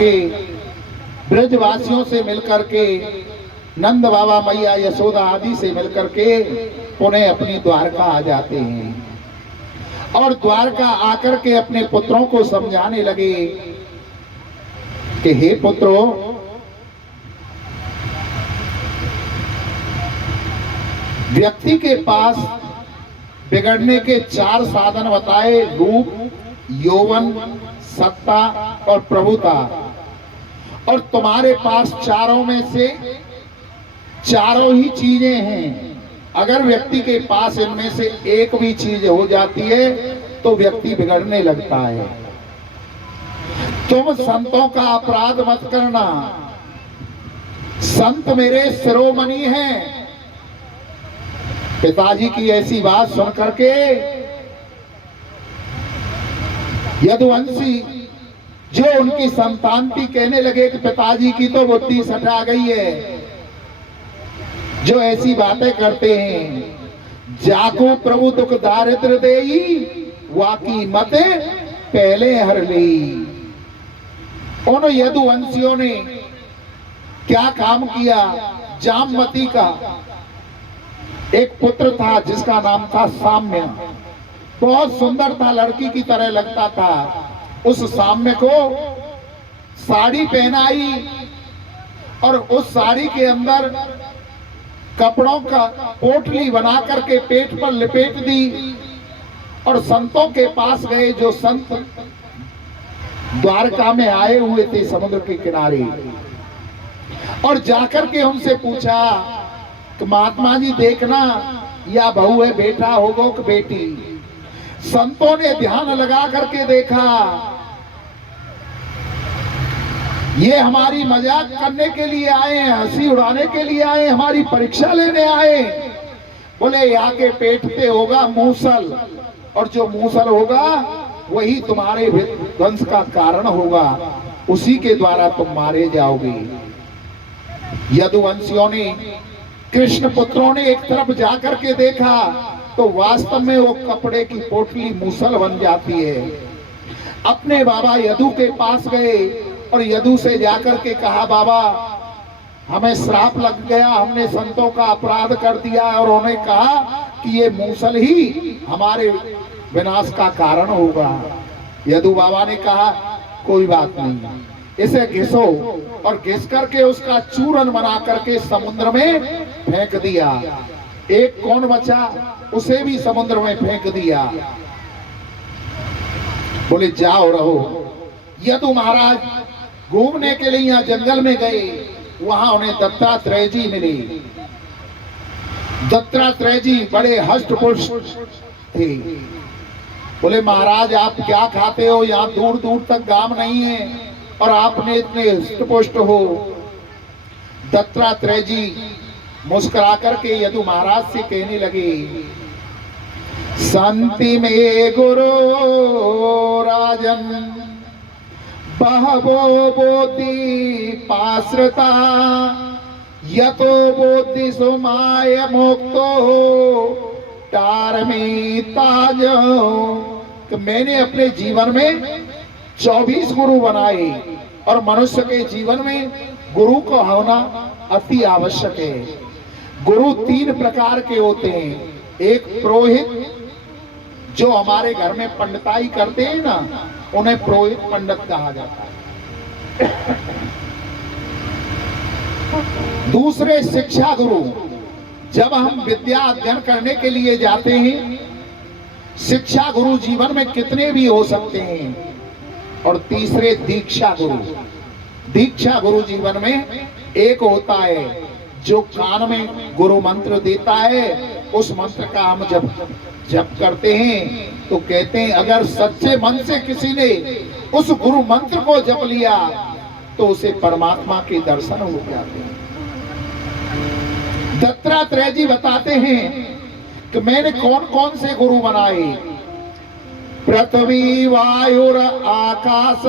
के ब्रजवासियों से मिलकर के, नंद बाबा, मैया यशोदा आदि से मिलकर के पुनः अपनी द्वारका आ जाते हैं और द्वारका आकर के अपने पुत्रों को समझाने लगे कि हे पुत्रों, व्यक्ति के पास बिगड़ने के 4 साधन बताए, रूप, यौवन, सत्ता और प्रभुता। और तुम्हारे पास चारों में से चारों ही चीजें हैं। अगर व्यक्ति के पास इनमें से एक भी चीज हो जाती है तो व्यक्ति बिगड़ने लगता है। तुम संतों का अपराध मत करना, संत मेरे शिरोमणि हैं। पिताजी की ऐसी बात सुन करके यदुवंशी जो उनकी संतान थी कहने लगे कि पिताजी की तो बुद्धि सटा गई है, जो ऐसी बातें करते हैं। जाको प्रभु दुख दारिद्र देई, वाकी मत पहले हर ली। उन यदुवंशियों ने क्या काम किया? जामवती का एक पुत्र था जिसका नाम था साम्य, बहुत सुंदर था, लड़की की तरह लगता था। उस साम्य को साड़ी पहनाई और उस साड़ी के अंदर कपड़ों का पोटली बना करके पेट पर लपेट दी और संतों के पास गए, जो संत द्वारका में आए हुए थे समुद्र के किनारे, और जाकर के उनसे पूछा कि महात्मा जी देखना, या बहू है, बेटा होगा कि बेटी। संतों ने ध्यान लगा करके देखा, ये हमारी मजाक करने के लिए आए हैं, हंसी उड़ाने के लिए आए, हमारी परीक्षा लेने आए। बोले यहाँ के पेट पे होगा मूसल, और जो मूसल होगा वही तुम्हारे वंश का कारण होगा, उसी के द्वारा तुम मारे जाओगे। यदुवंशियों ने, कृष्ण पुत्रों ने एक तरफ जाकर के देखा तो वास्तव में वो कपड़े की पोटली मूसल बन जाती है। अपने बाबा यदु के पास गए और यदु से जाकर के कहा, बाबा हमें श्राप लग गया, हमने संतों का अपराध कर दिया, और उन्होंने कहा कि ये मूसल ही हमारे विनाश का कारण होगा। यदु बाबा ने कहा कोई बात नहीं, इसे घिसो, और घिस करके उसका चूरन बना करके समुद्र में फेंक दिया। एक कौन बचा, उसे भी समुद्र में फेंक दिया। बोले जाओ रहो। यदु महाराज घूमने के लिए यहाँ जंगल में गए, वहां उन्हें दत्तात्रेय जी मिले। दत्तात्रेय जी बड़े हष्ट पुष्ट थे। बोले महाराज आप क्या खाते हो, यहाँ दूर दूर तक गांव नहीं है और आपने इतने हष्ट पुष्ट हो। दत्तात्रेय जी मुस्कुरा करके यदु महाराज से कहने लगे, संति में गुरु राजन बहवो बोधि पाश्रता, यतो बोधि सुमाय मोक्तो ताज। कि मैंने अपने जीवन में 24 गुरु बनाए, और मनुष्य के जीवन में गुरु को होना अति आवश्यक है। गुरु 3 प्रकार के होते हैं। एक पुरोहित, जो हमारे घर में पंडिताई करते हैं ना, उन्हें पुरोहित पंडित कहा जाता है। दूसरे शिक्षा गुरु, जब हम विद्या अध्ययन करने के लिए जाते हैं, शिक्षा गुरु जीवन में कितने भी हो सकते हैं। और तीसरे दीक्षा गुरु। दीक्षा गुरु जीवन में एक होता है जो कान में गुरु मंत्र देता है, उस मंत्र का हम जप करते हैं तो कहते हैं अगर सच्चे मन से किसी ने उस गुरु मंत्र को जप लिया तो उसे परमात्मा के दर्शन हो जाते हैं। दत्तात्रेय जी बताते हैं कि मैंने कौन कौन से गुरु बनाए। पृथ्वी वायुर आकाश,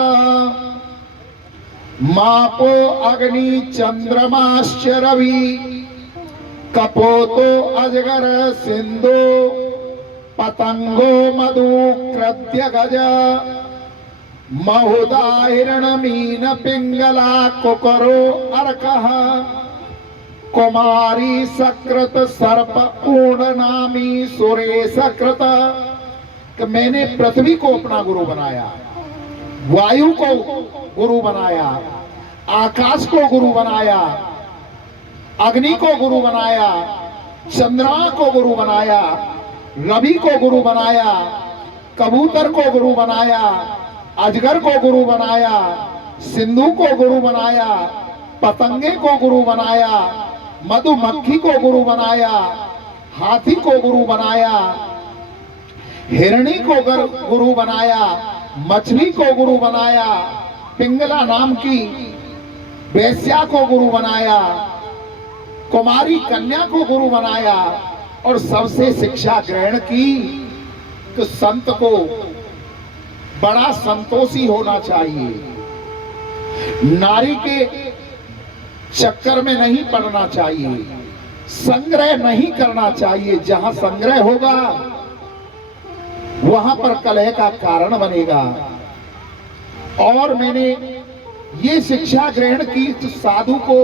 मापो अग्नि चंद्रमाश्च रवि, कपोतो अजगर सिंधु, पतंगो मधु कृत्य गज, महुदा हिरण मीन पिंगला कुकरो अर्कः कुमारी सकृत सर्प पूर्ण नामी सुरेश कृत। कि मैंने पृथ्वी को अपना गुरु बनाया, वायु को गुरु बनाया, आकाश को गुरु बनाया, अग्नि को गुरु बनाया, चंद्रमा को गुरु बनाया, रवि को गुरु बनाया, कबूतर को गुरु बनाया, अजगर को गुरु बनाया, सिंधु को गुरु बनाया, पतंगे को गुरु बनाया, मधुमक्खी को गुरु बनाया, हाथी को गुरु बनाया, हिरणी को गुरु बनाया, मछली को गुरु बनाया, पिंगला नाम की वेश्या को गुरु बनाया, कुमारी कन्या को गुरु बनाया, और सबसे शिक्षा ग्रहण की कि संत को बड़ा संतोषी होना चाहिए, नारी के चक्कर में नहीं पड़ना चाहिए, संग्रह नहीं करना चाहिए। जहां संग्रह होगा वहां पर कलह का कारण बनेगा। और मैंने ये शिक्षा ग्रहण की तो साधु को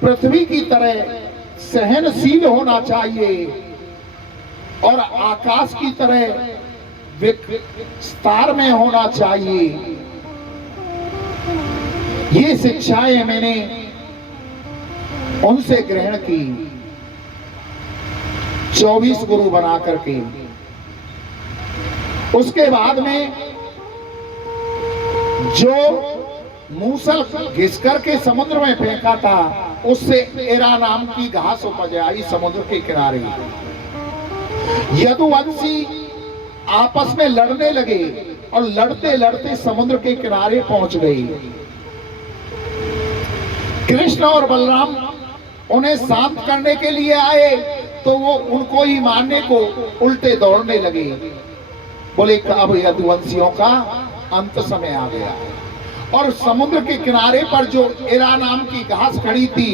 पृथ्वी की तरह सहनशील होना चाहिए और आकाश की तरह विस्तार में होना चाहिए। ये शिक्षाएं मैंने उनसे ग्रहण की 24 गुरु बना करके। उसके बाद में जो मूसल घिस करके समुद्र में फेंका था, उससे एरा नाम की घास उपज आई समुद्र के किनारे। यदुवंशी आपस में लड़ने लगे और लड़ते लड़ते समुद्र के किनारे पहुंच गए। कृष्ण और बलराम उन्हें शांत करने के लिए आए तो वो उनको ही मारने को उल्टे दौड़ने लगे। बोले कि अब यदुवंशियों का अंत समय आ गया। और समुद्र के किनारे पर जो एरा नाम की घास खड़ी थी,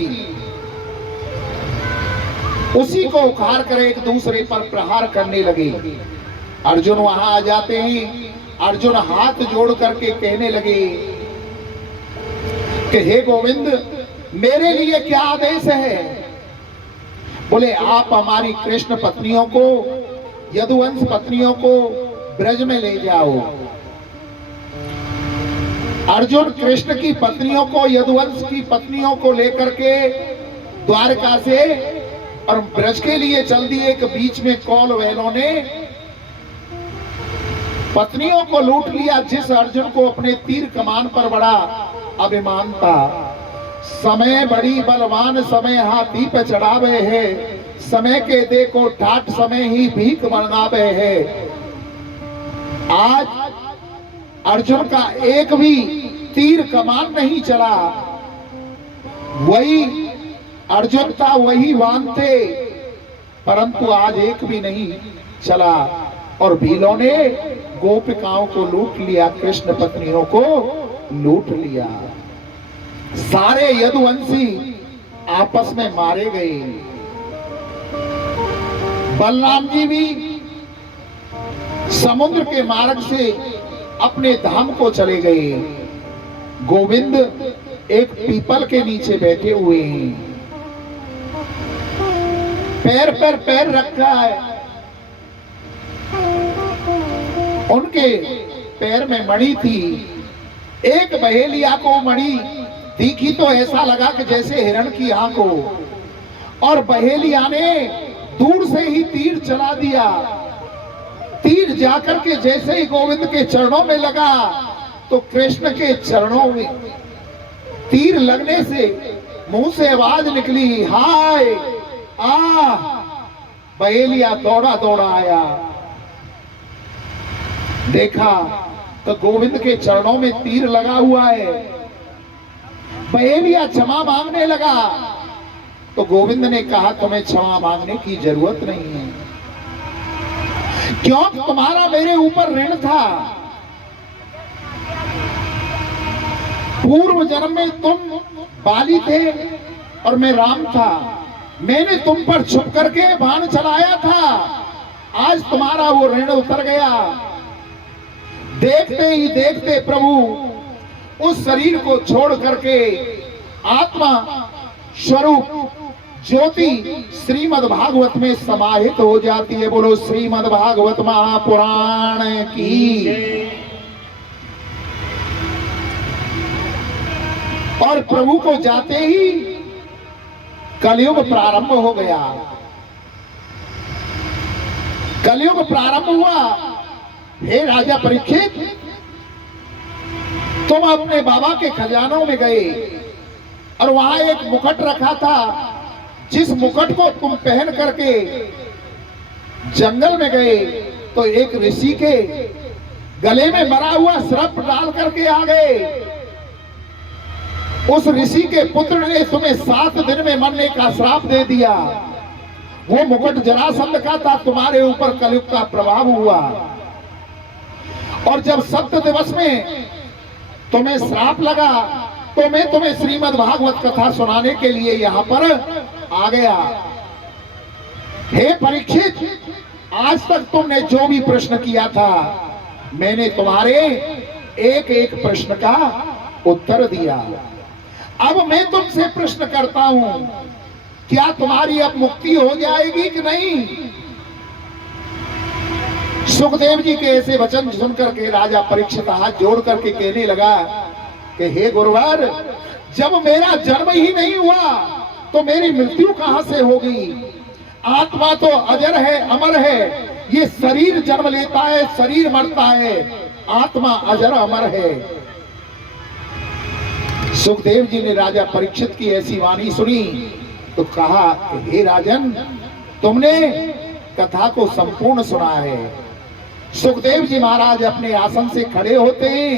उसी को उखाड़ कर एक दूसरे पर प्रहार करने लगे। अर्जुन वहां आ जाते हैं। अर्जुन हाथ जोड़ करके कहने लगे कि हे गोविंद, मेरे लिए क्या आदेश है? बोले आप हमारी कृष्ण पत्नियों को, यदुवंश पत्नियों को ब्रज में ले जाओ। अर्जुन कृष्ण की पत्नियों को, यदुवंश की पत्नियों को लेकर के द्वारका से और ब्रज के लिए चल दिए। एक बीच में कौल वैलों ने पत्नियों को लूट लिया। जिस अर्जुन को अपने तीर कमान पर बड़ा अभिमान था, समय बड़ी बलवान समय हाथी पे चढ़ावे है, समय के देखो ठाठ समय ही भीख मंगावे है। आज अर्जुन का एक भी तीर कमान नहीं चला। वही अर्जुन था, वही वान थे, परंतु आज एक भी नहीं चला। और भीलों ने गोपिकाओं को लूट लिया, कृष्ण पत्नियों को लूट लिया। सारे यदुवंशी आपस में मारे गए। बलराम जी भी समुद्र के मार्ग से अपने धाम को चले गए। गोविंद एक पीपल के नीचे बैठे हुए हैं, पैर पर पैर रखा है। उनके पैर में मणि थी। एक बहेलिया को मणि दिखी तो ऐसा लगा कि जैसे हिरण की आंख हो, और बहेलिया ने दूर से ही तीर चला दिया। तीर जाकर के जैसे ही गोविंद के चरणों में लगा तो कृष्ण के चरणों में तीर लगने से मुंह से आवाज निकली, हाय आ। बहेलिया दौड़ा दौड़ा आया, देखा तो गोविंद के चरणों में तीर लगा हुआ है। बहेलिया क्षमा मांगने लगा तो गोविंद ने कहा, तुम्हें क्षमा मांगने की जरूरत नहीं है, क्यों तुम्हारा मेरे ऊपर ऋण था। पूर्व जन्म में तुम बाली थे और मैं राम था। मैंने तुम पर छुप करके बाण चलाया था। आज तुम्हारा वो ऋण उतर गया। देखते ही देखते प्रभु उस शरीर को छोड़ करके आत्मा स्वरूप ज्योति श्रीमद् भागवत में समाहित हो जाती है। बोलो श्रीमद् भागवत महापुराण की। और प्रभु को जाते ही कलयुग प्रारंभ हो गया। कलयुग प्रारंभ हुआ। हे राजा परीक्षित, तुम अपने बाबा के खजानों में गए और वहां एक मुकुट रखा था, जिस मुकुट को तुम पहन करके जंगल में गए तो एक ऋषि के गले में मरा हुआ सर्प डाल करके आ गए। उस ऋषि के पुत्र ने तुम्हें 7 दिन में मरने का श्राप दे दिया। वो मुकुट जरासंध का था, तुम्हारे ऊपर कलयुग का प्रभाव हुआ। और जब 7 दिवस में तुम्हें श्राप लगा तो मैं तुम्हें श्रीमद् भागवत कथा सुनाने के लिए यहां पर आ गया। हे परीक्षित, आज तक तुमने जो भी प्रश्न किया था, मैंने तुम्हारे एक एक प्रश्न का उत्तर दिया। अब मैं तुमसे प्रश्न करता हूं, क्या तुम्हारी अब मुक्ति हो जाएगी कि नहीं? सुखदेव जी के ऐसे वचन सुनकर के राजा परीक्षित हाथ जोड़ करके कहने लगा कि हे गुरुवर, जब मेरा जन्म ही नहीं हुआ तो मेरी मृत्यु कहां से होगी? आत्मा तो अजर है, अमर है। ये शरीर जन्म लेता है, शरीर मरता है, आत्मा अजर अमर है। सुखदेव जी ने राजा परीक्षित की ऐसी वाणी सुनी तो कहा, हे राजन, तुमने कथा को संपूर्ण सुना है। सुखदेव जी महाराज अपने आसन से खड़े होते हैं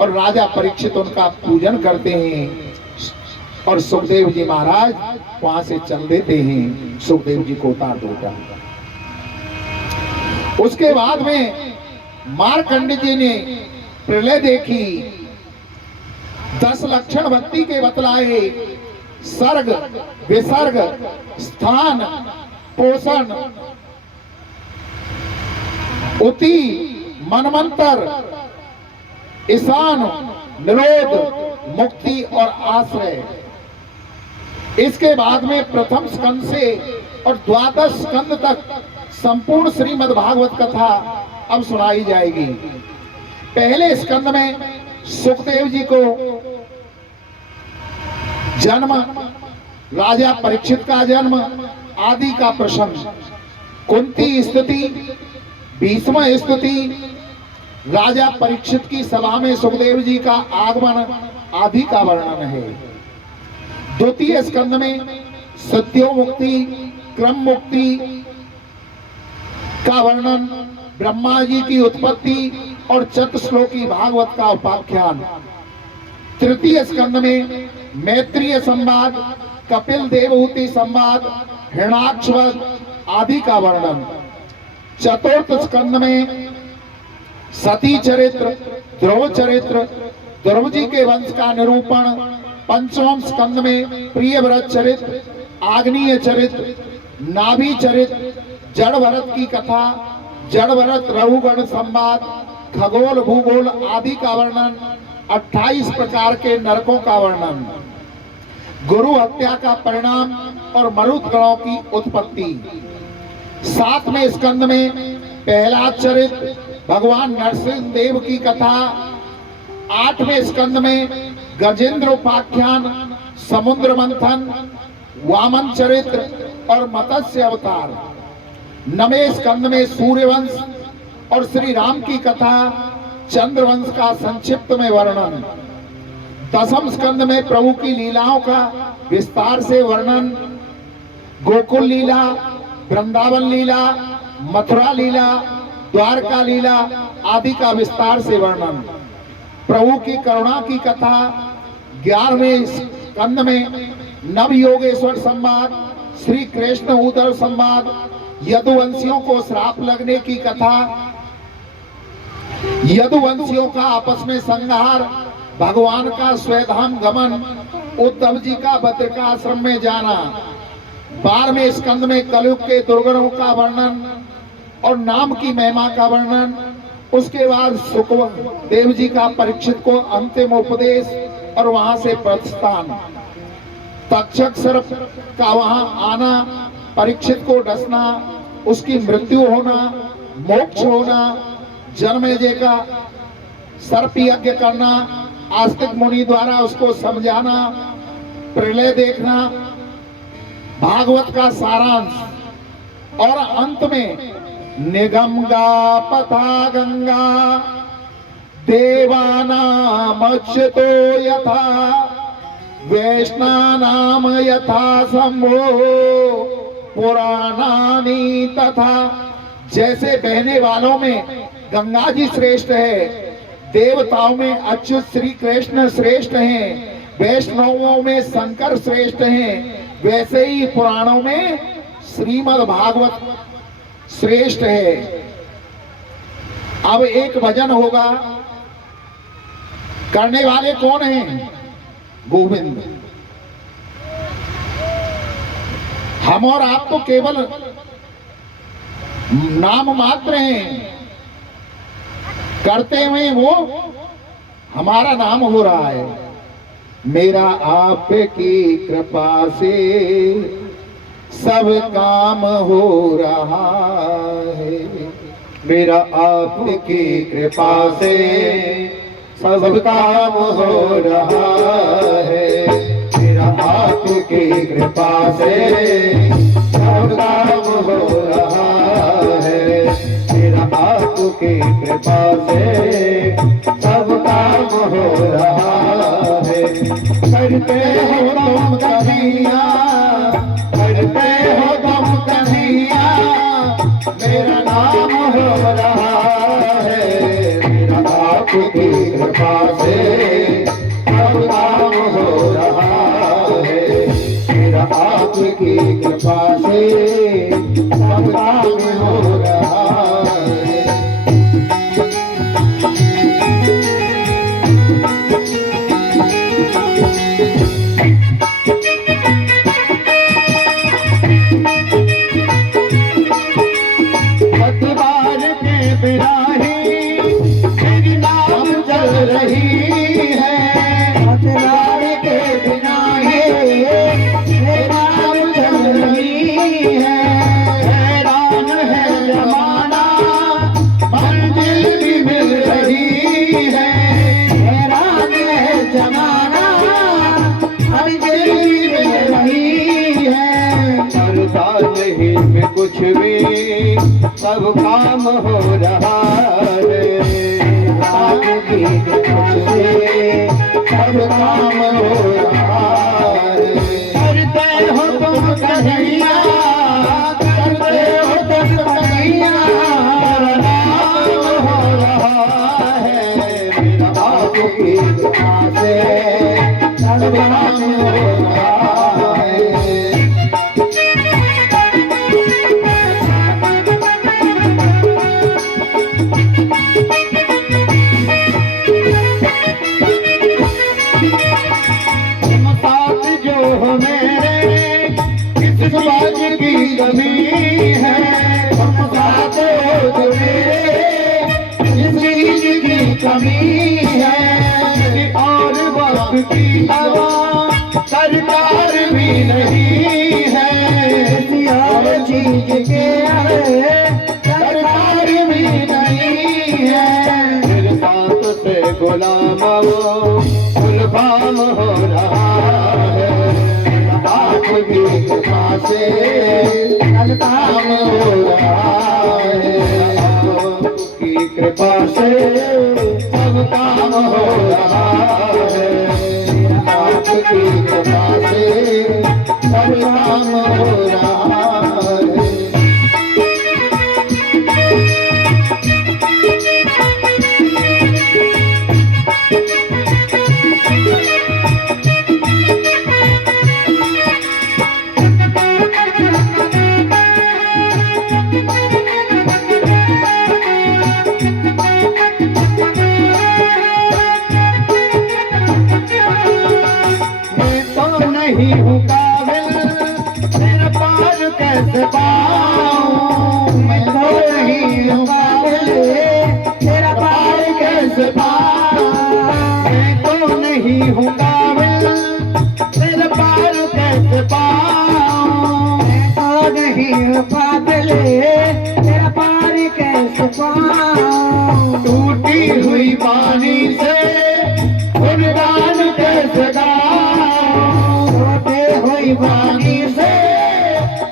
और राजा परीक्षित उनका पूजन करते हैं और सुखदेव जी महाराज वहां से चल देते हैं। सुखदेव जी को उतार दो। उसके बाद में मार्कंड जी ने प्रलय देखी, 10 लक्षण भक्ति के बतलाए, सर्ग, विसर्ग, स्थान, पोषण, उति, मनमंतर, ईशान, निरोध, मुक्ति और आश्रय। इसके बाद में प्रथम स्कंद से और 12 स्कंद तक संपूर्ण श्रीमद् भागवत कथा अब सुनाई जाएगी। पहले स्कंद में सुखदेव जी को जन्म, राजा परीक्षित का जन्म आदि का प्रसंग, कुंती स्तुति, भीष्म स्तुति, राजा परीक्षित की सभा में सुखदेव जी का आगमन आदि का वर्णन है। द्वितीय स्कंद में सत्यो मुक्ति, क्रम मुक्ति का वर्णन, ब्रह्मा जी की उत्पत्ति और चतुश्लोकी भागवत का उपाख्यान। तृतीय स्कंद में मैत्रीय संवाद, कपिल देवहूति संवाद, हिरणाक्षवध आदि का वर्णन। चतुर्थ स्कंद में सती चरित्र, ध्रुव चरित्र, ध्रुव जी के वंश का निरूपण। पंचम स्कंद में प्रियव्रत चरित्र, आग्नेय चरित्र, नाभि चरित्र, जड़ भरत की कथा, जड़ भरत रघुगण संवाद, खगोल भूगोल आदि का वर्णन। 28 प्रकार के नरकों का वर्णन, गुरु हत्या का परिणाम और मरुत गणों की उत्पत्ति। 7वें स्कंद में पहला चरित्र, भगवान नरसिंह देव की कथा। 8वें स्कंद में गजेंद्र उपाख्यान, समुद्र मंथन, वामन चरित्र और मत्स्य अवतार। 9वें स्कंद में सूर्यवंश और श्री राम की कथा, चंद्रवंश का संक्षिप्त में वर्णन। 10वें स्कंद में प्रभु की लीलाओं का विस्तार से वर्णन, गोकुल लीला, वृंदावन लीला, मथुरा लीला, द्वारका लीला आदि का विस्तार से वर्णन। प्रभु की करुणा की कथा। 11वें स्कंद में नव योगेश्वर संवाद, श्री कृष्ण उदर संवाद, यदुवंशियों को श्राप लगने की कथा, यदुवंशियों का आपस में संहार, भगवान का स्वधाम गमन, उद्धव जी का बद्रिकाश्रम में जाना। 12वें स्कंद में कलयुग के दुर्गुणों का वर्णन और नाम की महिमा का वर्णन। उसके बाद सुखदेव जी का परीक्षित को अंतिम उपदेश और वहां से प्रस्थान। तक्षक सर्प का वहां आना, परीक्षित को डसना, उसकी मृत्यु होना, मोक्ष होना, जन्मेजय का सर्प यज्ञ करना, आस्तिक मुनि द्वारा उसको समझाना, प्रलय देखना, भागवत का सारांश, और अंत में निगमगा पथा गंगा देवानामच्युतो यथा वैष्णानाम यथा शंभो पुराणानि तथा। जैसे बहने वालों में गंगा जी श्रेष्ठ है, देवताओं में अच्युत श्री कृष्ण श्रेष्ठ हैं, वैष्णवों में शंकर श्रेष्ठ हैं, वैसे ही पुराणों में श्रीमद् भागवत श्रेष्ठ है। अब एक भजन होगा, करने वाले कौन हैं? गोविंद। हम और आप तो केवल नाम मात्र हैं, करते हुए वो हमारा नाम हो रहा है। मेरा आपकी कृपा से सब काम हो रहा है, मेरा आपकी कृपा से सब काम हो रहा है, मेरा आपकी कृपा से सब काम हो रहा है, मेरा आपकी कृपा से सब काम हो रहा है। करते हो तुम कन्हैया, करते हो तुम कन्हैया, मेरा नाम हो रहा है, मेरा आपकी कृपा से सब काम हो रहा है, मेरा आपकी कृपा से सब काम हो रहा है। पतवार के बिराही मेरी नाम चल रही है, पतवार के बिराही मेरी नाम चल रही है। हैरान है जमाना मंजिल भी मिल रही है, हैरान है जमाना मंजिल भी मिल रही है। करता नहीं मैं कुछ भी, सब काम हो रहा है, आपकी कुछ से सब काम हो रहा है। करते हो तुम कन्हैया, करते हो तुम कन्हैया, मेरा नाम हो रहा है, मेरा आपकी कृपा से सब काम हो रहा है। किस बात की कमी है, हम साथ हो जो मेरे, किस चीज की कमी है। और वक्त की हवा सरकार भी नहीं है, और चीज के सरकार भी नहीं है। मेरे साथ से गुलाम गुलफाम हो रहा है, आपकी कृपा से सब काम हो रहा है, आपकी कृपा से सब काम हो रहा है, आपकी कृपा से सब काम हो रहा है। नहीं हूँ काबिल, मेरा पार कैसे पाऊँ, मैं तो नहीं हूँ काबिल, तेरा हूँ काबिल तेरे पार कैसे पाऊं। मैं तो नहीं हूँ काबिल तेरा पार कैसे पाऊं। टूटी हुई पानी से गुणगान कैसे गाऊं। टूटी हुई पानी से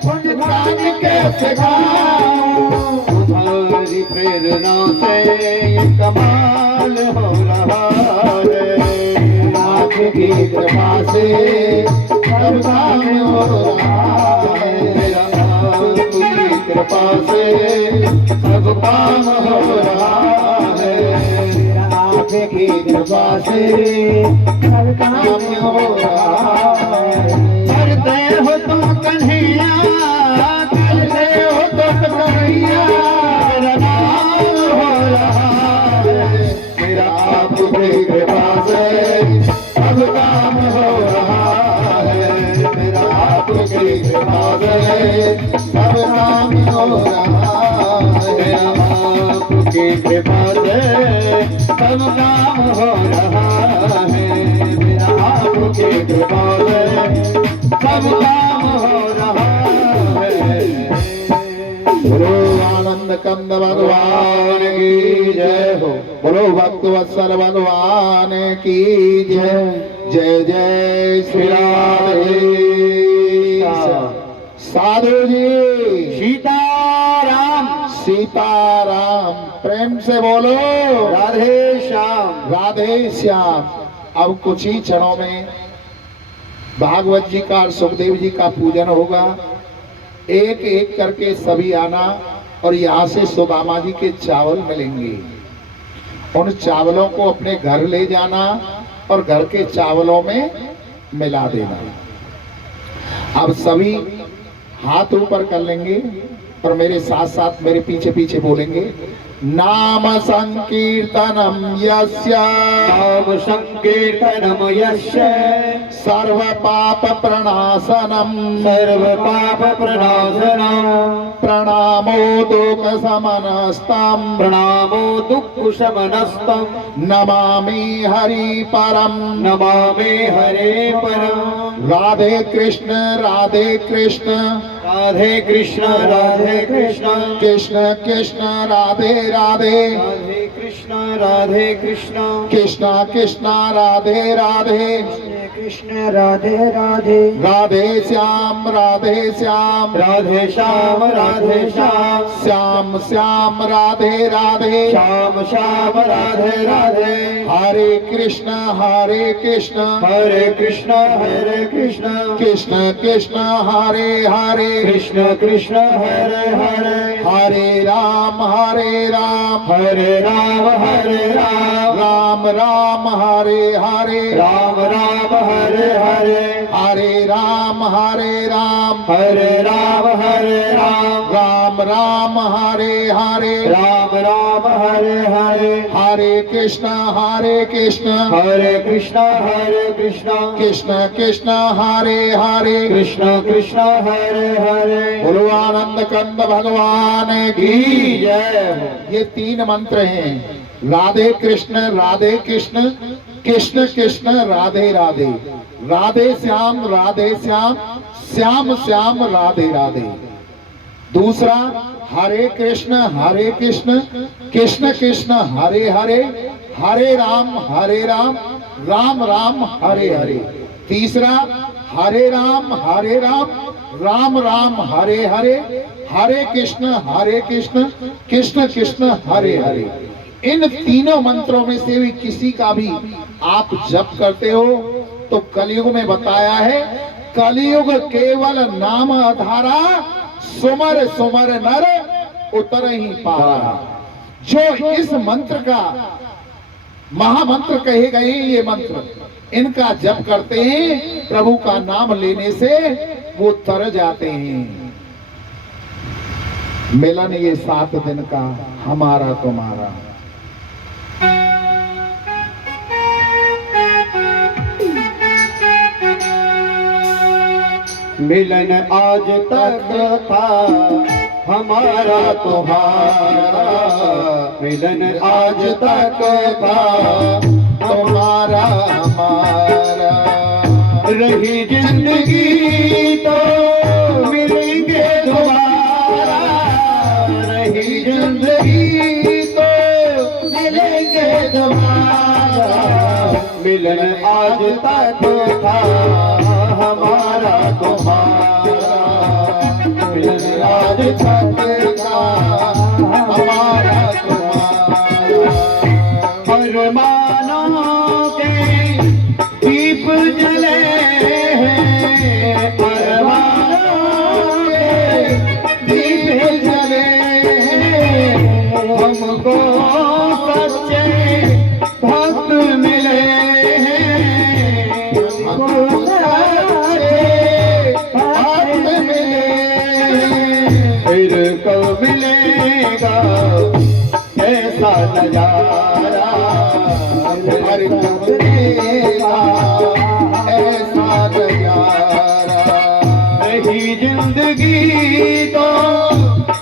गुणगान कैसे गाऊं। तुम्हारी प्रेरणा से ये कमाल हो रहा है। आपकी कृपा से सब काम हो रहा है। आपकी कृपा से सब काम हो रहा है। आपकी कृपा से सब काम हो रहा है। करते हो तुम कन्हैया, करते हो तुम कन्हैया, मेरा नाम हो रहा है। मेरा आपकी कृपा से सब काम हो रहा है। मेरा आपकी कृपा से सब काम हो रहा है। मेरा आपकी कृपा से सब काम हो रहा है। मेरा आपकी कृपा से सब काम हो रहा है। बोलो आनंद कंद भगवान की जय हो। बोलो भक्त वत्सल भगवान की जय। जय जय श्री राधे। साधु जी सीताराम सीताराम। प्रेम से बोलो राधे श्याम। राधे श्याम। अब कुछ ही क्षणों में भागवत जी का और सुखदेव जी का पूजन होगा। एक एक करके सभी आना और यहाँ से सुदामा जी के चावल मिलेंगे। उन चावलों को अपने घर ले जाना और घर के चावलों में मिला देना। अब सभी हाथ ऊपर कर लेंगे और मेरे साथ साथ मेरे पीछे पीछे बोलेंगे। नाम संकीर्तनम यस्य नाम संकीर्तनम यस्य सर्व पाप प्रणाशनम सर्व पाप प्रणाशनम प्रणामो दुख समनस्तम प्रणामो दुःख शमनस्तम नमामि हरि परम नमामि हरे परम। राधे कृष्ण राधे कृष्ण राधे कृष्ण राधे कृष्ण कृष्ण कृष्ण राधे राधे राधे कृष्ण राधे कृष्ण कृष्ण कृष्ण राधे राधे कृष्ण राधे राधे राधे श्याम राधे श्याम राधे श्याम राधे श्याम श्याम श्याम राधे राधे श्याम श्याम राधे राधे। हरे कृष्ण हरे कृष्ण हरे कृष्ण हरे कृष्ण कृष्ण कृष्ण हरे हरे कृष्ण कृष्ण हरे हरे हरे राम हरे राम हरे राम हरे राम राम राम हरे हरे राम राम हरे हरे हरे राम हरे राम हरे राम हरे राम राम राम हरे हरे राम राम हरे हरे हरे कृष्ण हरे कृष्ण हरे कृष्ण हरे कृष्ण कृष्ण कृष्ण हरे हरे कृष्ण कृष्ण हरे हरे। बोलो आनंद कंद भगवान की की जय। ये तीन मंत्र हैं। राधे कृष्ण कृष्ण कृष्ण राधे राधे राधे श्याम श्याम श्याम राधे राधे। दूसरा हरे कृष्ण कृष्ण कृष्ण हरे हरे हरे राम राम राम हरे हरे। तीसरा हरे राम राम राम हरे हरे हरे कृष्ण कृष्ण कृष्ण हरे हरे। इन तीनों मंत्रों में से भी किसी का भी आप जप करते हो तो कलयुग में बताया है, कलयुग केवल नाम आधारा सुमर सुमर नर उतर ही पारा। जो इस मंत्र का महामंत्र कहे गए ये मंत्र, इनका जप करते हैं, प्रभु का नाम लेने से वो तर जाते हैं। मिलन ये 7 दिन का हमारा तुम्हारा। मिलन आज तक था हमारा तुम्हारा। मिलन आज तक था तुम्हारा हमारा। रही जिंदगी तो मिलेंगे दोबारा, रही जिंदगी तो मिलेंगे दोबारा। मिलन आज तक था हमारा तुम्हारा, मिलन आज तक था हमारा तुम्हारा। अरमानों के दीप जले हैं, अरमानों के दीप जले हैं, हमको सच्चे भक्त मिले हैं, हमको सच्चे भक्त मिले हैं। फिर कब मिलेगा ऐसा नजारा, हर मिलेगा ऐसा नजारा। रही जिंदगी तो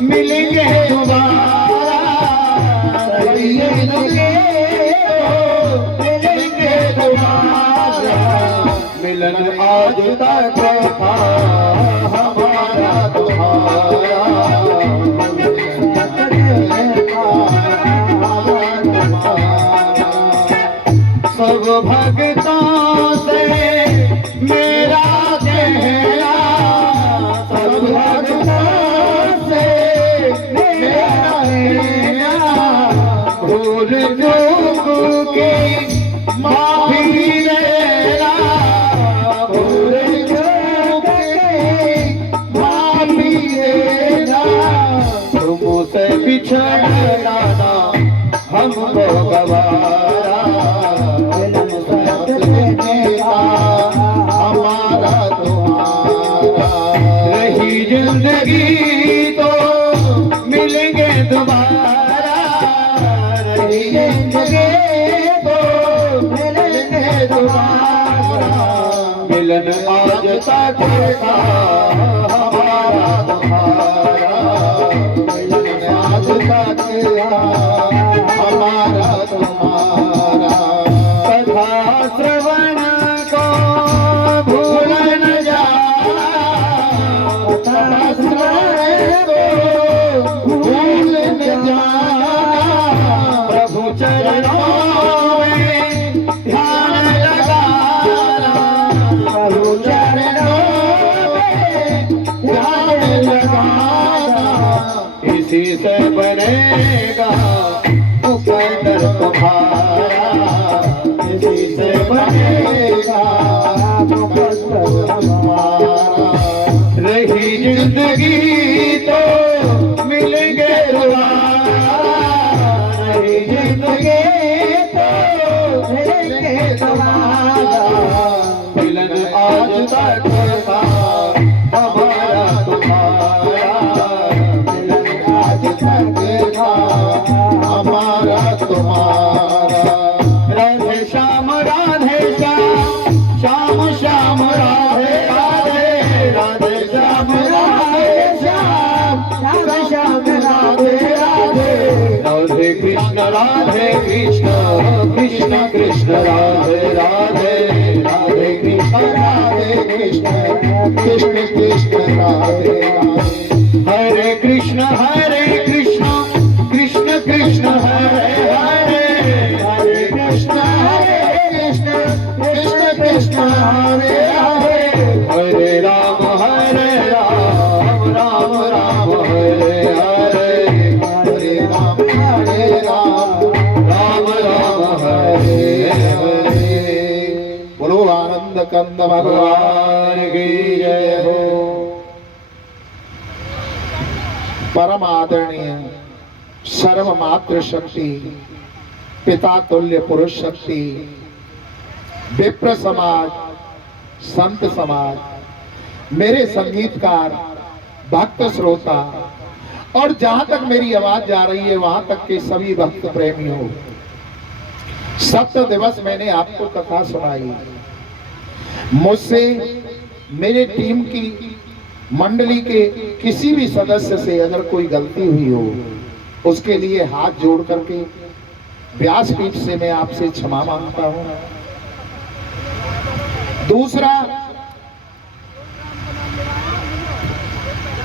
मिलेंगे दोबारा, रही जिंदगी तो मिलेंगे दोबारा। मिलन आज तक था हमारा तुम्हारा, सब भक्तों से मेरा कहना, सब भक्तों से मेरा कहना, भूल चूक की माफी लेना, भूल चूक की माफी लेना। तुमसे बिछड़ना हमको गवारा, हमारा तुम्हारा। रही जिंदगी तो मिलेंगे दोबारा, रही जिंदगी तो मिलेंगे दोबारा। मिलन आज तक था हमारा तुम्हारा, मिलन आज तक था हमारा तुम्हारा। कथा श्रवण को भूल न जाना, कथा श्रवण को भूल न जाना। प्रभु चरणों में ध्यान लगाना, प्रभु चरणों में ध्यान लगाना। इसी से बनेगा मुकद्दर तुम्हारा, इसी से बनेगा मुकद्दर हमारा। रही जिंदगी तो मिलेंगे दोबारा, रही जिंदगी तो मिलेंगे दोबारा। मिलन आज तक था हमारा तुम्हारा, मिलन आज तक था हमारा तुम्हारा। राधे श्याम श्याम श्याम राधे राधे, राधे श्याम श्याम श्याम राधे राधे। राधे कृष्ण कृष्ण कृष्ण राधे राधे, राधे कृष्ण कृष्ण कृष्ण कृष्ण राधे राधे। हरे कृष्ण कृष्ण कृष्ण हरे हरे, हरे कृष्ण कृष्ण कृष्ण कृष्ण हरे हरे। हरे राम राम राम हरे हरे, हरे राम राम राम हरे हरे। बोलो आनंद कंद भगवान भगवान की जय हो। परम आदरणीय सर्वमात्र शक्ति पिता तुल्य पुरुष शक्ति विप्र समाज संत समाज, मेरे संगीतकार भक्त श्रोता और जहां तक मेरी आवाज जा रही है वहां तक के सभी भक्त प्रेमियों, सप्त दिवस मैंने आपको कथा सुनाई। मुझसे मेरे टीम की मंडली के किसी भी सदस्य से अगर कोई गलती हुई हो उसके लिए हाथ जोड़ करके व्यासपीठ से मैं आपसे क्षमा मांगता हूं। दूसरा,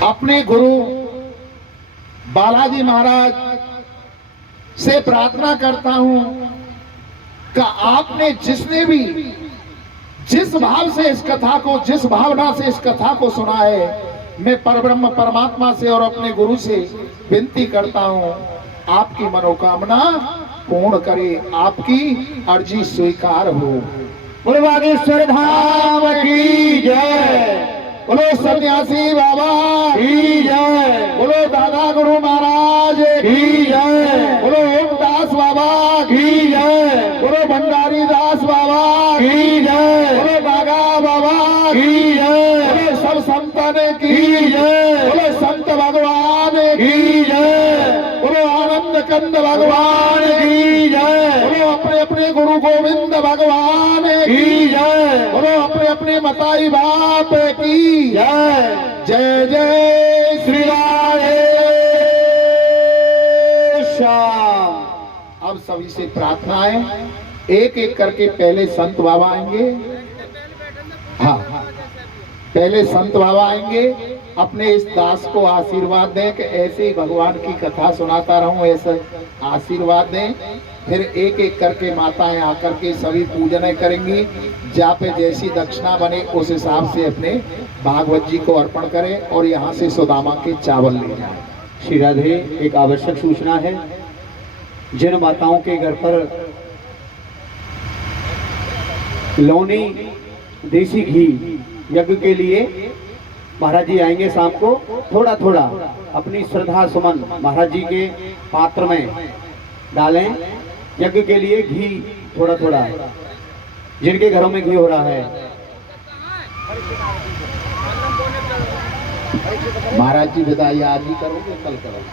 अपने गुरु बालाजी महाराज से प्रार्थना करता हूं कि आपने जिस भाव से इस कथा को, जिस भावना से इस कथा को सुना है, मैं परब्रह्म परमात्मा से और अपने गुरु से विनती करता हूं, आपकी मनोकामना पूर्ण करे, आपकी अर्जी स्वीकार हो। बोलो बागेश्वर धाम की जय, बोलो सन्यासी बाबा की जय, बोलो दादा गुरु महाराज की जय, बोलो ओमदास बाबा की जय, बोलो भंडारी दास बाबा की जय, बोलो बागा बाबा की जय, बोलो सब संतन की की जय, बोलो संत भगवान की जय, बोलो आनंद कंद भगवान की जय, बोलो अपने अपने गुरु गोविंद भगवान की जय, बोलो अपने अपने मताई बाप की जय। जय जय श्री राधे श्याम। अब सभी से प्रार्थना है, एक एक करके पहले संत बाबा आएंगे। हाँ, पहले संत बाबा आएंगे, अपने इस दास को आशीर्वाद दें कि ऐसे ही भगवान की कथा सुनाता रहूं, ऐसा आशीर्वाद दें। फिर एक एक करके माताएं आकर के सभी पूजन करेंगी, जहाँ पे जैसी दक्षिणा बने उस हिसाब से अपने भागवत जी को अर्पण करें और यहाँ से सुदामा के चावल ले जाएं। श्री राधे, एक आवश्यक सूचना है, जिन माताओं के घर पर लौनी देसी घी यज्ञ के लिए महाराज जी आएंगे शाम को, थोड़ा थोड़ा अपनी श्रद्धा सुमन महाराज जी के पात्र में डालें। यज्ञ के लिए घी थोड़ा थोड़ा, जिनके घरों में घी हो रहा है। महाराज जी विदाई आज ही करोगे, कल करोगे?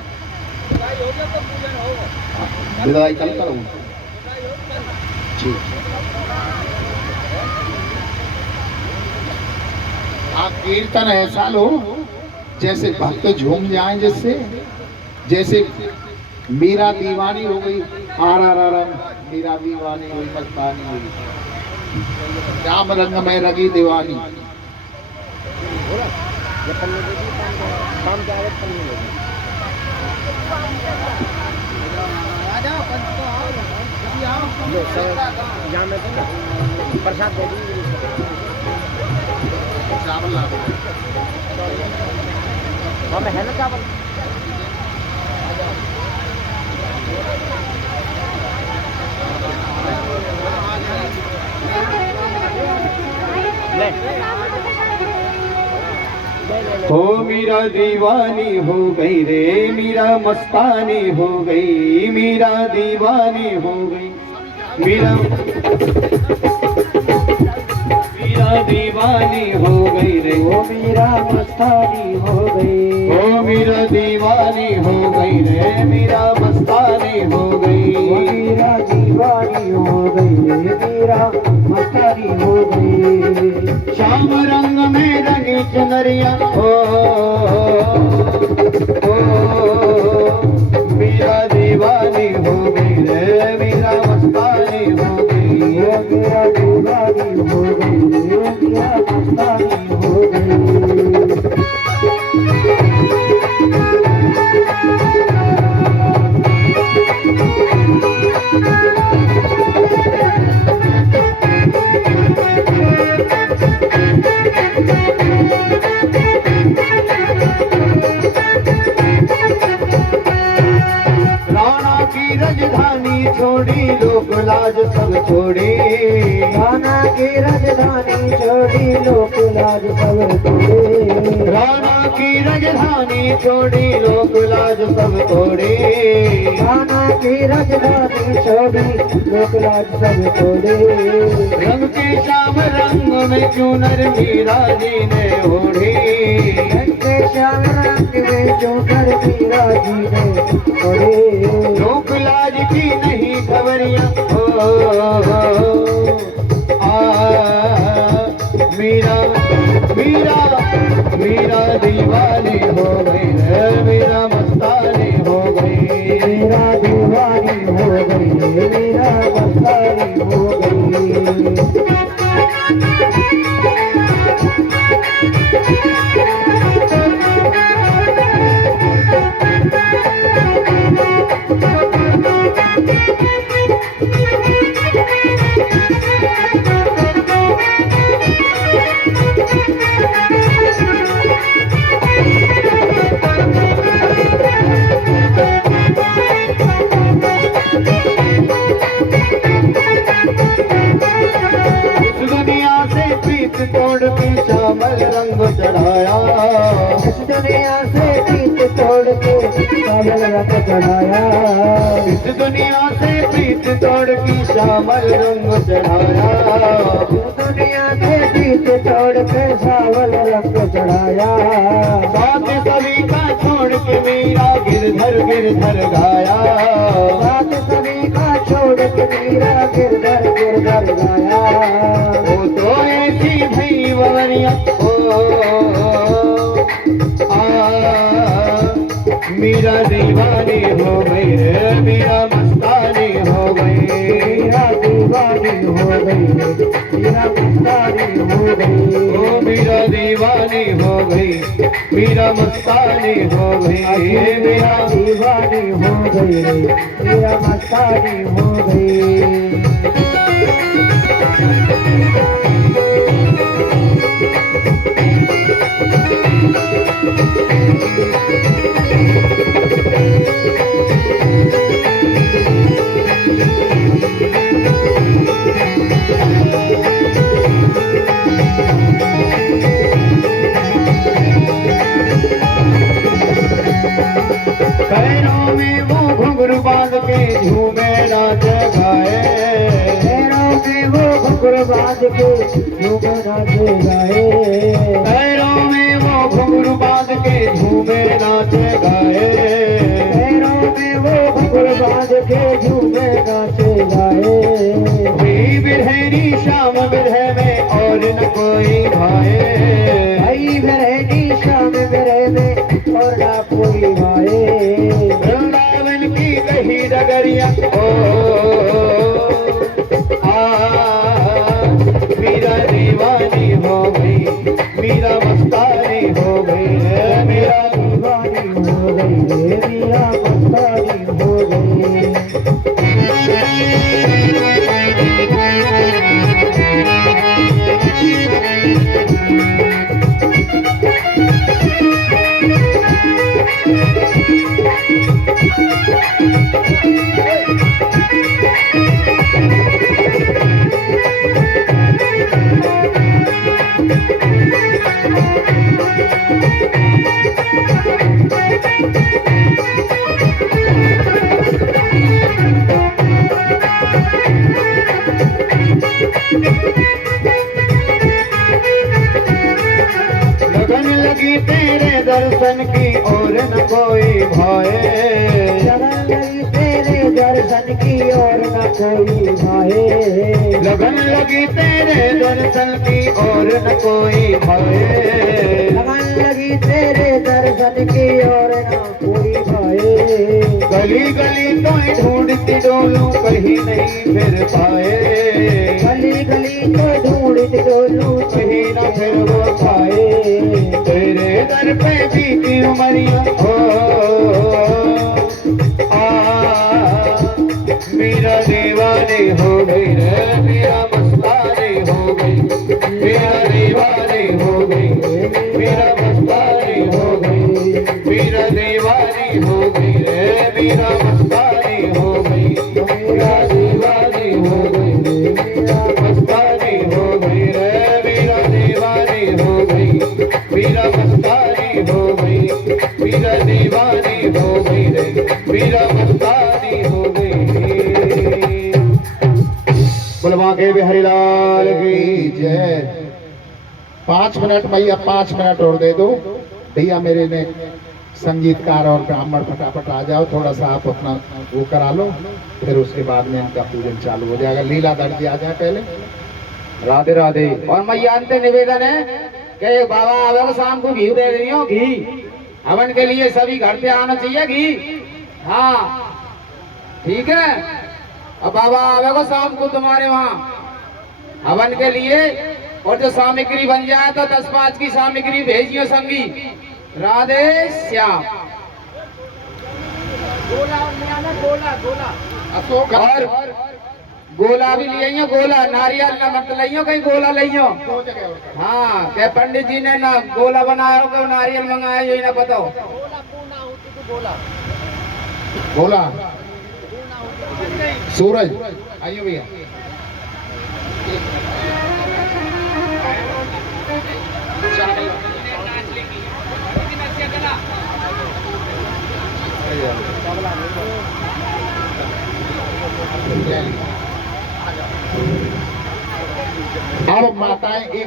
विदाई कल करोगे? ठीक। आप कीर्तन ऐसा लो जैसे भक्त झूम जाएं, जिससे जैसे मीरा दीवानी हो गई, मीरा दीवानी हुई, मस्तानी हुई, राम रंग में रगी दीवानी। प्रसाद चावल ला दो। है ना चावल? हो मीरा दीवानी हो गई रे, मीरा मस्तानी हो गई, मीरा दीवानी हो गई, मीरा दीवानी हो गई रे, ओ मीरा मस्तानी हो गई, ओ मीरा दीवानी हो गई रे, मीरा मस्तानी हो गई, ओ मीरा दीवानी हो गई रे, मीरा मस्तानी हो गई। श्याम रंग में रंगी चुनरिया हो, मीरा दीवानी हो गई रे, मीरा मस्तानी हो गई, मीरा दीवानी हो गई रे, मीरा मस्तानी हो गई। राजधानी छोड़ी लोक लाज सब छोड़ी, राणा की राजधानी छोड़ी लोक लाज सब छोड़ी, राणा की राजधानी छोड़ी लोक लाज सब छोड़ी, राणा की राजधानी छोड़ी लोक लाज सब छोड़ी। रंग के श्याम रंग में क्यों नर मीरा जी ने ओढ़ी, रंग के श्याम रंग में क्यों नर मीरा जी ने ओढ़ी। लोक लाज की नहीं खबरियां हो, मीरा मीरा मीरा दीवानी हो गई रे, मीरा मस्तानी हो गई, मीरा दीवानी हो गई। प्रीत तोड़ के श्यामल रंग चढ़ाया। इस दुनिया से प्रीत तोड़ के श्यामल रंग चढ़ाया। इस दुनिया से प्रीत तोड़ के श्यामल रंग चढ़ाया। इस दुनिया से प्रीत तोड़ के श्यामल रंग चढ़ाया। साथ सभी का छोड़ के मीरा गिरधर गिरधर गाया। साथ सभी का छोड़ के मीरा गिरधर गिरधर गाया। वो तो ऐसी भई ववरिया ओ मीरा दीवानी हो गई रे, मीरा मस्तानी हो गई। मीरा दीवानी हो गई, मीरा मस्तानी हो गई। ओ मीरा दीवानी हो गई, मीरा मस्तानी हो गई। मीरा दीवानी हो गई, मीरा मस्तानी हो गई। पैरों में वो घुंघरू बांध के झूमे नाच गाए। पैरों में वो घुंघरू बांध के झूमे नाच गाए। पैरों में वो घुंघरू बांध के झूमे नाच गाए। पैरों में वो घुंघरू बांध के झूमे नाच गाए। बिरहनी शाम बिरह में और न कोई भाए। भाई बिरहनी शाम बिरह में और ना कोई भाए। वृंदावन की कही डगरिया ओ मीरा दीवानी हो गई, मीरा मस्तानी हो गई। मीरा दीवानी हो गई, मीरा मस्तानी हो गई। लगन लगी तेरे दर्शन की और न कोई भाए। लगन लगी तेरे दर्शन की और न कोई भाए। लगन लगी तेरे दर्शन की और न कोई भाए। लगन लगी तेरे दर्शन की और न कोई भाए। गली गली तो ढूंढती डोलूं कहीं नहीं फिर पाए। गली गली तो ढूंढती डोलूं कहीं न फिर वो पाए। तेरे दर पे बीती उमरिया हो मीरा दीवानी हो गई रे, मीरा मस्तानी हो गई। मीरा दीवानी हो गई, मीरा मस्तानी हो गई। मीरा दीवानी हो गई रे, मीरा मस्तानी हो गई। मीरा दीवानी हो गई, मीरा मस्तानी हो गई रे। मीरा दीवानी हो गई, मीरा मस्तानी हो गई। मीरा दीवानी हो गई रे, मीरा मस्तानी हो गई। बुलवा के बिहारी लाल की जय। 5 मिनट भैया, 5 मिनट और दे दो भैया। मेरे ने संगीतकार और ब्राह्मण फटाफट आ जाओ, थोड़ा सा आप अपना वो करा लो, फिर उसके बाद में इनका पूजन चालू हो जाएगा। लीला दर्जी आ जाए पहले। राधे राधे। और मैया अंत निवेदन है कि बाबा आवे को शाम को घी दे रही हो। घी हवन के लिए सभी घर पे आना चाहिए घी। हाँ ठीक है। अब बाबा आवे को शाम को तुम्हारे वहाँ हवन के लिए, और जो सामग्री बन जाए तो 10-5 की सामग्री भेजियो संगी। राधे श्याम। गोला अशोक और गोला भी लियो। गोला नारियल ना मत लियो, कहीं गोला लियो। हाँ के पंडित जी ने ना गोला बनाया हो, नारियल मंगाया यही ना बताओ। बोला सूरज आइए भैया।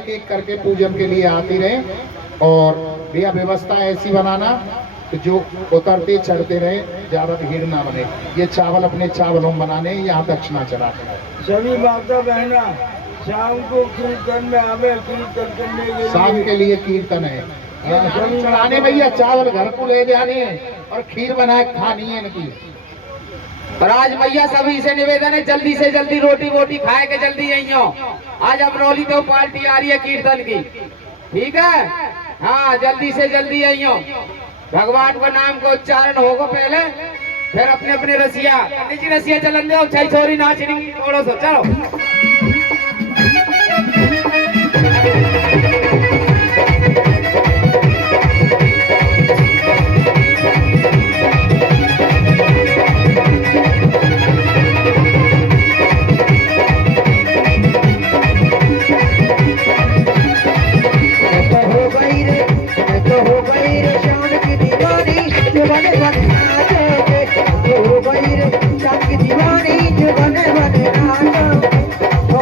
एक एक करके पूजन के लिए आती रहे। और भैया व्यवस्था ऐसी बनाना कि जो उतरते चढ़ते रहे, ज्यादा भीड़ ना बने। ये चावल अपने चावलों में बनाने, यहाँ दक्षिणा चढ़ाते हैं। सभी माता बहना शाम को कीर्तन में आवे, कीर्तन करने के लिए शाम के लिए कीर्तन है। चढ़ाने भैया चावल घर को ले जाने हैं और खीर बना के खानी है इनकी। और आज भैया सभी से निवेदन है, जल्दी से जल्दी रोटी वोटी खाए के जल्दी आई हो। आज अमरौली तो पार्टी आ रही है कीर्तन की, ठीक है? हाँ, जल्दी से जल्दी आई हो। भगवान का नाम का उच्चारण होगा पहले, फिर अपने अपने रसिया जी रसिया चलन जाओ, छई छोरी नाच रही थोड़ा सा चलो। दीवानी जो बने बने नाचो,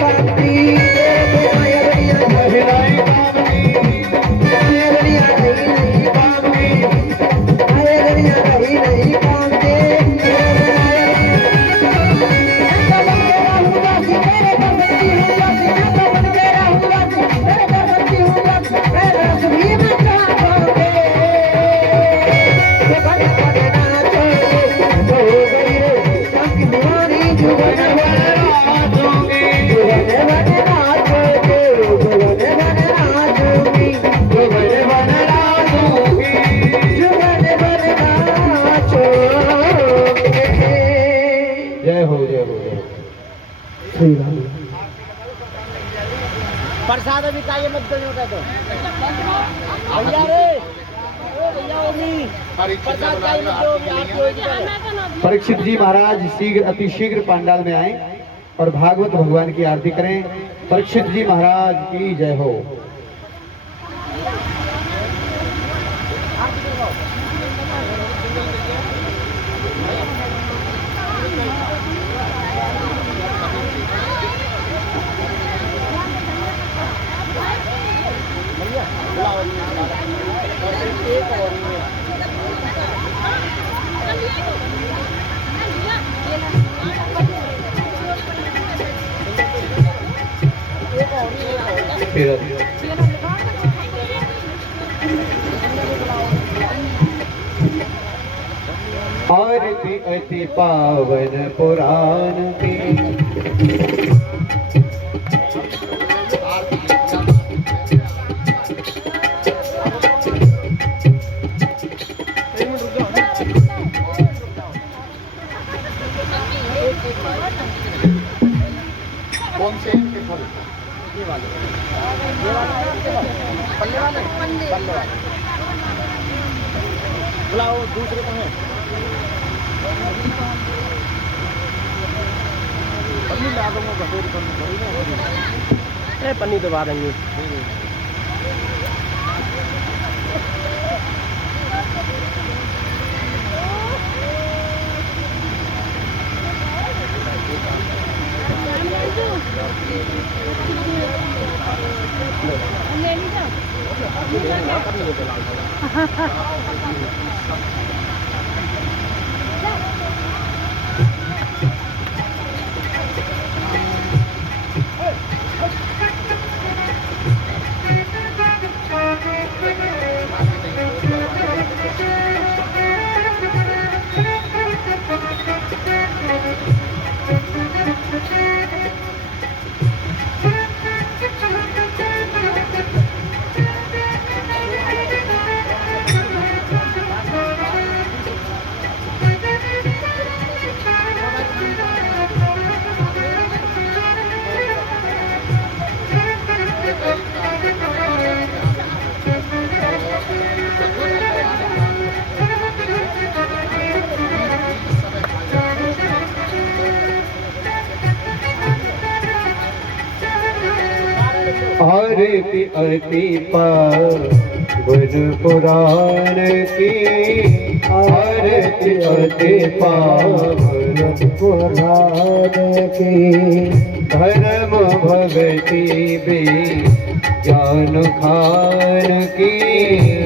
कामती महिलाएं कामती गलियां नहीं कामती गलियां नहीं कामती जय हो जय हो जय हो श्री राम। प्रसाद अभी चाहिए मत दो का तो भैया रे ओ भैया ओमी प्रसाद चाहिए मत दो अभी आरती होगी। परीक्षित जी महाराज शीघ्र अति शीघ्र पंडाल में आए और भागवत भगवान की आरती करें। परीक्षित जी महाराज की जय हो। आरती अति पावन पुराण की कौन से फल? ये वाले पल्ले वाले पल्ले वाले बुलाओ दूसरे को है पन्नी ला दूंगा कटोरी पन्नी थोड़ी ना पन्नी दबा देंगे। आरती अति पावन पुराण की आरती अति पावन पुराण की धर्म भक्ति भी ज्ञान खान की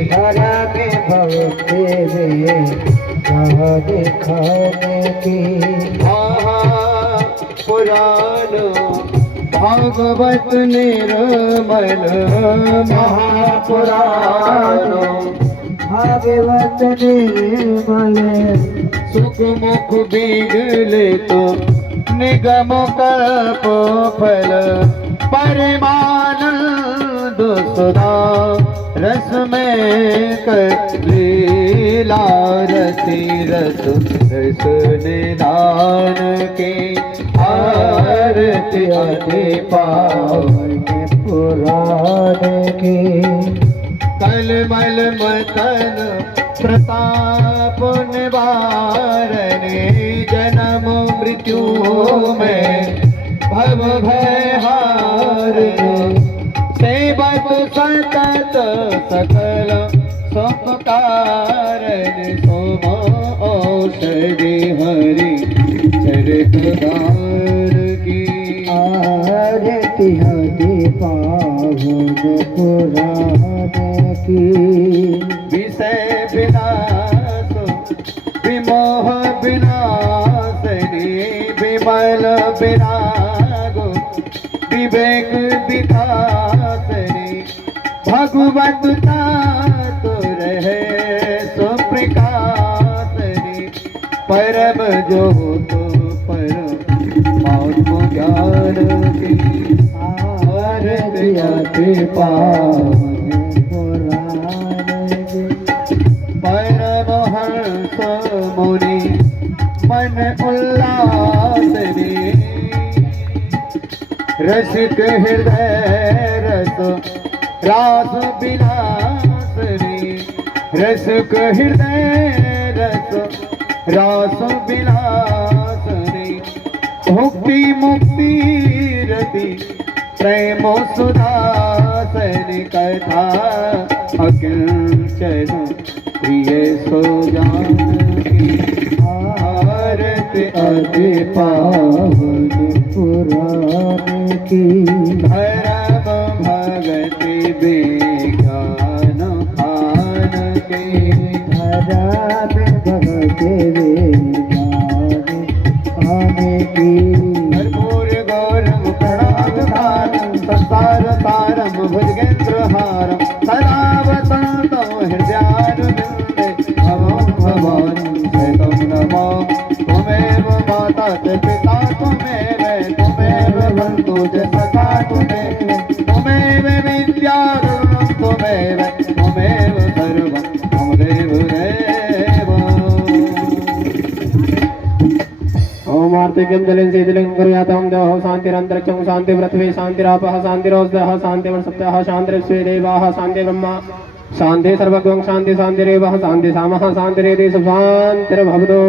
धर्म भक्ति भी ज्ञान खान की पुराण भागवत निर्मल महापुराण भागवत निर्मल सुख मुख बिगले तो निगम कल्प फल परिमानंद सुधा रस में कर लीला रति रस रस निदान के आरती अति पावन पुराण की कलमल मथन प्रताप निवारण जन्म मृत्यु में भव भय हारण सेवक सतत सकल सुख कारण सोम औषधि हरि चरितदार की आरती हरि पावन पुराण की। विषय विलास विमोह विनाशनी विमल विरागो विवेक विकासनी भगवत तुर है सुप्रकाशनी परम ज्योत परमात्म ज्ञान की। आरती हरि पावन पुराण की। परमहंस मुनि मन उल्लासनी रसिक हृदय रस रास विलासनी रसिक हृदय रस रास विलासनी भुक्ति मुक्ति रति प्रेम सुदासनी कथा अकिंचन प्रिय सो जानकी। आरती हरि पावन पुराण की। धर्म भगति विज्ञान आन के। धर्म भगति विज्ञान आन की। कर्पूर गौरम प्रणाम संसार तारम भुजगेंद्रहारम सदा वसंतम हृदयारविंदे भवं भवानी सततं नमो। त्वमेव माता च पिता त्वमेव त्वमेव बन्धु च सखा त्वमेव त्वमेव विद्यारूढं त्वमेव त्वमेव सर्वं मम देवदेव। ओम आर्तिक्यं जलेन शीतलं कुर्यातं देवः शान्तिरन्तरिक्षं शान्तिपृथिवी शान्तिरापः शान्तिरोषधयः शान्तिर्सप्तः शान्तिर्विश्वे देवाः शान्तिर्ब्रह्मा शान्ति सर्वगं शान्ति शान्तिरेवः शान्ति सामः शान्तिरेति शान्तिर्भवतु।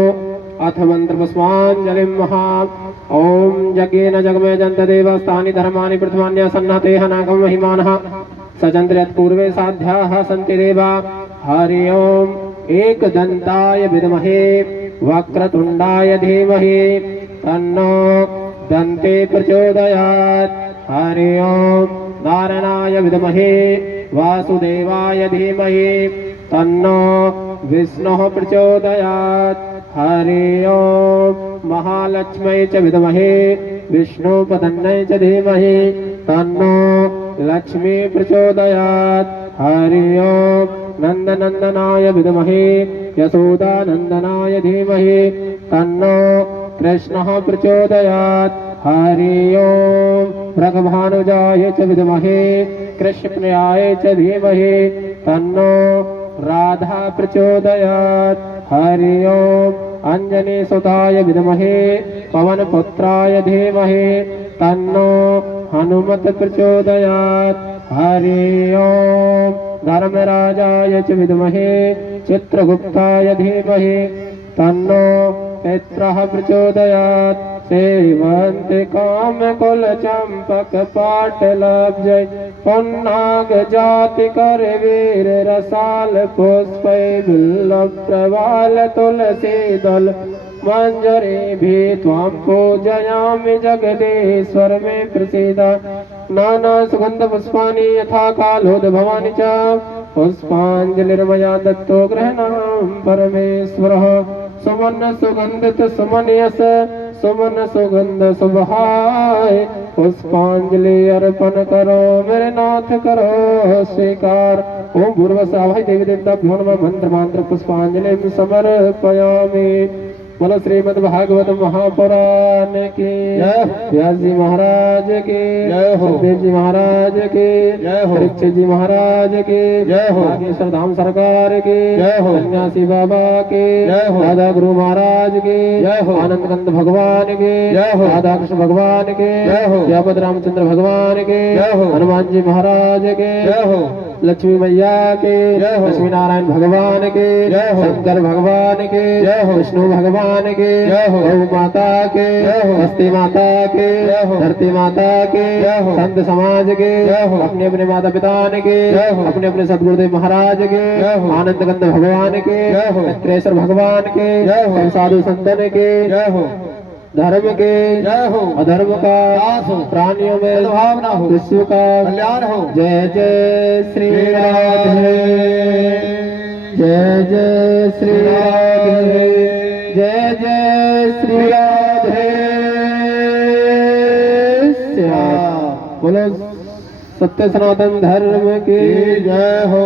अथ मंत्र पुष्पांजलिं महा। ओम यज्ञेन जगमे जन्तदेवस्तानि धर्माणि पृथ्वान्यसन्नतेह नागं महिमानः सचन्द्रयत् पूर्वे साध्याः सन्ति देवा। हरि ओम एकदन्ताय विद्महे वक्रतुण्डाय धीमहि तन्नो दन्ते प्रचोदयात्। हरि ओम नारायणाय विद्महे वासुदेवाय धीमहि तन्नो विष्णुः प्रचोदयात्। हरि ओम महालक्ष्म्यै च विद्महे विष्णुपत्न्यै च धीमहि तन्नो लक्ष्मी प्रचोदयात्। हरि ओम नन्दनन्दनाय विद्महे यशोदानन्दनाय धीमहि तन्नो कृष्णः प्रचोदयात्। हरि ओम रघुभानुजाय च विद्महे कृष्णप्रियाय च धीमहि तन्नो राधा प्रचोदयात्। हरि ओम अंजनीसुताय विद्महे पवनपुत्राय धीमहि तन्नो हनुमत प्रचोदयात्। हरि ओम धर्मराजाय च विद्महे चित्रगुप्ताय धीमहि तन्नो मित्रः प्रचोदयात्। सेवन्त काम कुल चंपक पाटलब्जै पुन्नाग जाति कर वीर रसाल पुष्पै बिल्लव प्रवाल तुलसी दल मंजरी भी त्वां पूजयामि जगदीश्वर में प्रसीद। नाना सुगंध पुष्पाणि यथा कालोद्भवानि च पुष्पांजलिर्मया दत्तो गृह्णामि परमेश्वरः। सुमन सुगंधित सुमन यस सुमन सुगंध सुभाय पुष्पांजलि अर्पण करो मेरे नाथ करो स्वीकार। ओम भूर्भुवस्सुः देवी देवताभ्यो नमः। मंत्र मंत्र पुष्पांजलि समर्पयामि। बोलो श्रीमद् भागवत महापुराण की जय। व्यास जी महाराज की जय हो। सुखदेव जी महाराज की जय हो। परीक्षित जी महाराज की जय हो। नागेश्वर धाम सरकार की जय हो। सन्यासी बाबा की जय हो। राधा गुरु महाराज की जय हो। आनंद कंद भगवान की जय हो। राधा कृष्ण भगवान की जय हो। जयपद रामचंद्र भगवान की जय हो। हनुमान जी महाराज के जय हो। लक्ष्मी मैया के जय हो। लक्ष्मी नारायण भगवान के जय हो। शंकर भगवान के जय हो। विष्णु भगवान के जय हो। गौ माता के जय हो। हस्ती माता के जय हो। धरती माता के जय हो। संत समाज के जय हो। अपने अपने माता पिता के जय हो। अपने अपने सदगुरुदेव महाराज के जय हो। आनंद कंद भगवान के जय हो। मित्रेश्वर भगवान के जय हो। साधु संतन के जय हो। धर्म के जय हो, अधर्म का नाश हो, प्राणियों में सद्भावना हो, विश्व का कल्याण हो। जय जय श्री राधे, जय जय श्री राधे, जय जय श्री राधे श्याम। बोलो सत्य सनातन धर्म की जय हो।